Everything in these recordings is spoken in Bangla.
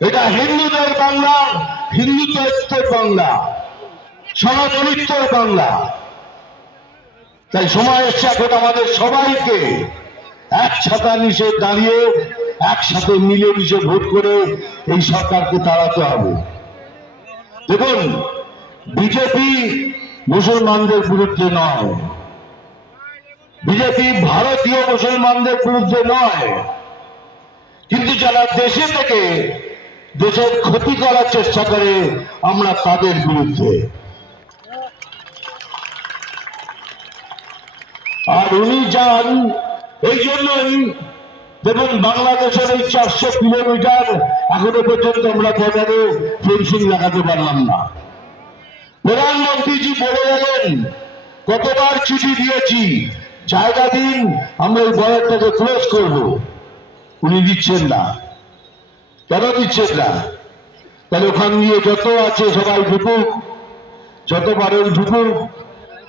এটা হিন্দুদের বাংলা, হিন্দুত্বের বাংলা, সনাতনিত্বের বাংলা। তাই সময় এসছে এখন আমাদের সবাইকে এক ছাতা নিচে দাঁড়িয়ে একসাথে মিলেমিশে ভোট করে এই সরকারকে তাড়াতে হবে। দেখুন, বিজেপি মুসলমানদের বিরুদ্ধে নয়, বিজেপি ভারতীয় মুসলমানদের বিরুদ্ধে নয়, কিন্তু যারা দেশে থেকে দেশের ক্ষতি করার চেষ্টা করে আমরা তাদের বিরুদ্ধে। আর উনি যান এই জন্যই, দেখুন বাংলাদেশের এই 400 কিলোমিটার এখনো পর্যন্ত আমরা বর্ডারে ফেন্সিং লাগাতে পারলাম না। প্রধানমন্ত্রীজি বলে গেলেন, কতবার চিঠি দিয়েছি, জায়গা দিন, আমরা এই বর্ডারটাকে ক্লোজ করব। উনি দিচ্ছেন না। কেন দিচ্ছেন না? তাহলে ওখান দিয়ে যত আছে সবাই ঢুকুক, যত পারেন ঢুকুক।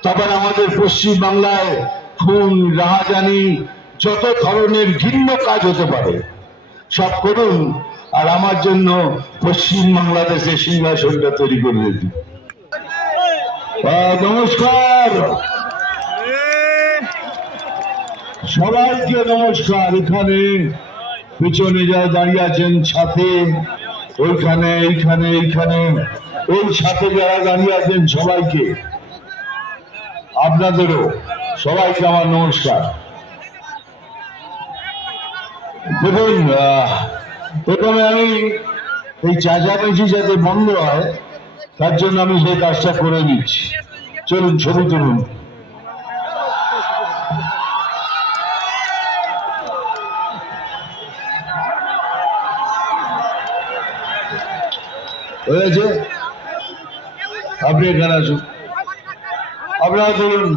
তারপর আমাদের পশ্চিম বাংলায় খুন, রাহাজানি, যত ধরনের ঘৃণ্য কাজ হতে পারে সব করুন, আর আমার জন্য পশ্চিম বাংলাদেশের সিংহাসনটা তৈরি করে দিন। নমস্কার সবাইকে, নমস্কার। এখানে পিছনে যারা দাঁড়িয়ে আছেন, সাথে ওইখানে, এইখানে, এইখানে, ওই সাথে যারা দাঁড়িয়ে আছেন সবাইকে, আপনাদেরও সবাইকে আমার নমস্কার। দেখুন, প্রথমে আমি এই চেঁচামেচি যাতে বন্ধ হয় তার জন্য আমি সেই কাজটা করে নিচ্ছি। চলুন ছবি তুলুন। হয়েছে, আপনি এখানে আসুন, আপনারা তুলুন।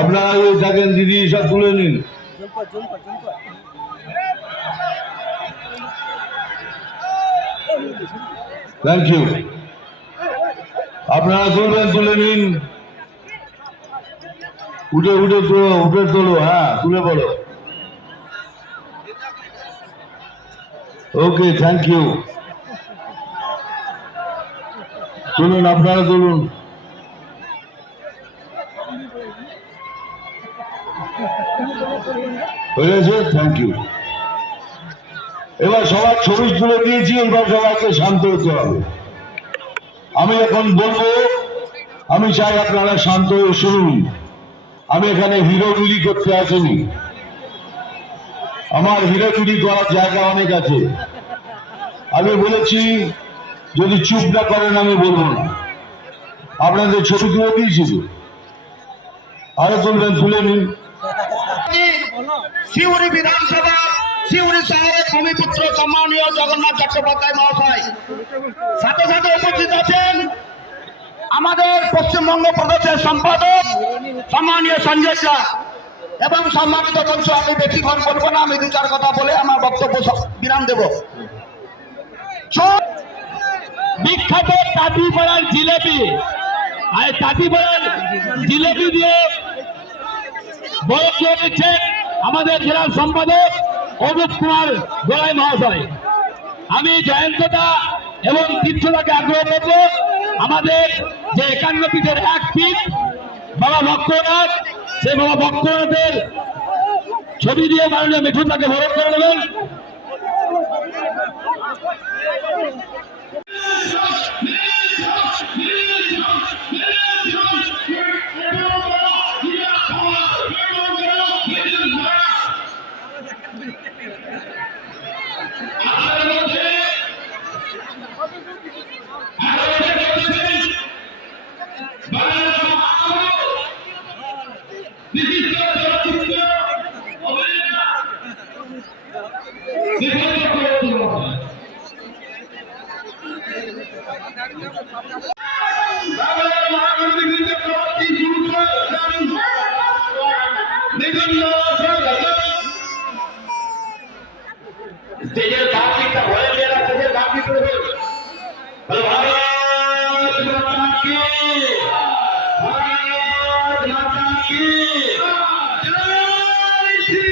আপনারা থাকেন, দিদি সব তুলে নিন। Thank you. আপনারা তুলবেন, তুলে নিন। উঠে উঠে তোলো, উঠে তোলো, হ্যাঁ তুলে বলো। ওকে, থ্যাংক ইউ। তুলুন, আপনারা তুলুন। হয়েছে, থ্যাংক ইউ। এবার সবার ছবি তুলে দিয়েছি, এবার সবাইকে শান্ত হতে হবে। আমি এখন বলবো, আমি চাই আপনারা শান্ত হয়ে শুনুন। আমি এখানে হিরোগিরি করতে আসিনি, আমার হিরোগিরি করার জায়গা অনেক আছে। আমি বলেছি যদি চুপ না করেন আমি বলবো না। আপনাদের ছবি তুলে দিয়েছি, আরো তুলবেন, তুলে নিন। সিউড়ি বিধানসভা, সিউড়ি শহরের ভূমিপুত্র সম্মানীয় জগন্নাথ চট্টোপাধ্যায় মহাশয়, সাথে সাথে উপস্থিত আছেন আমাদের পশ্চিমবঙ্গ প্রদেশের সম্পাদক সম্মানীয় সঞ্জয় ঝা, এবং সম্মানিত বলছো, আমি বেশিক্ষণ বলবো না, আমি 2-4 কথা বলে আমার বক্তব্য বিরাম দেব। বিখ্যাত তাঁতিপাড়ার জিলেবি, আর তাঁতিপাড়ার জিলেবি দিয়ে বক্তব্য দিচ্ছেন আমাদের জেলার সম্পাদক অনুপ কুমার গোড়াই মহাশয়। আমি জয়ন্তদা এবং তীর্থদাকে আগ্রহ করব, আমাদের যে 51 পীঠের এক পীঠ বাবা ভক্তনাথ, সেই বাবা ভক্তনাথের ছবি দিয়ে মাননীয় মিঠুনদাকে বরণ করে নেবেন। স্টেজের বাম দিকটা ভরে দিয়ে স্টেজের বাম দিক করে ভারত মাতা কি, ভারত মাতা কি, জয় শ্রী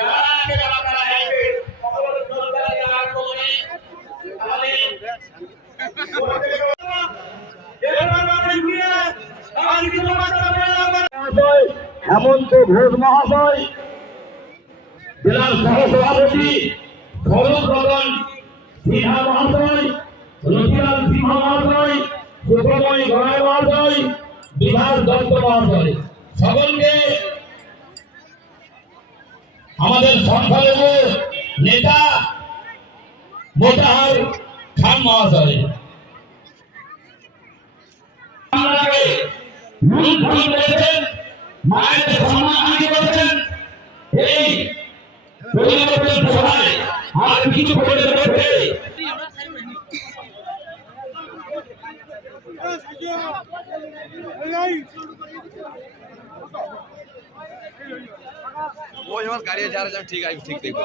যারা আছে তারা আসবে সকলের সরকারি আন্দোলনে আমাদের হেমন্ত ঘোষ মহাশয়, জেলার সহসভাপতি স্বরূপ রতন সিনহা মহাশয়, রতিলাল সিংহ মহাশয়, সুখময় গড়াই মহাশয়, বিভাস দত্ত মহাশয়, সকলকে আমাদের সংখ্যালঘু নেতা মোতাহার খান মহাশয় আমাকে লুণ্ঠন করেছেন, মায়ের সম্মানহানি করেছেন। এই পরিবর্তন সভায় আর কিছু করে দেবে वो यहाँ गाड़ी जा रहा है ठीक है ठीक देखो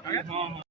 भाई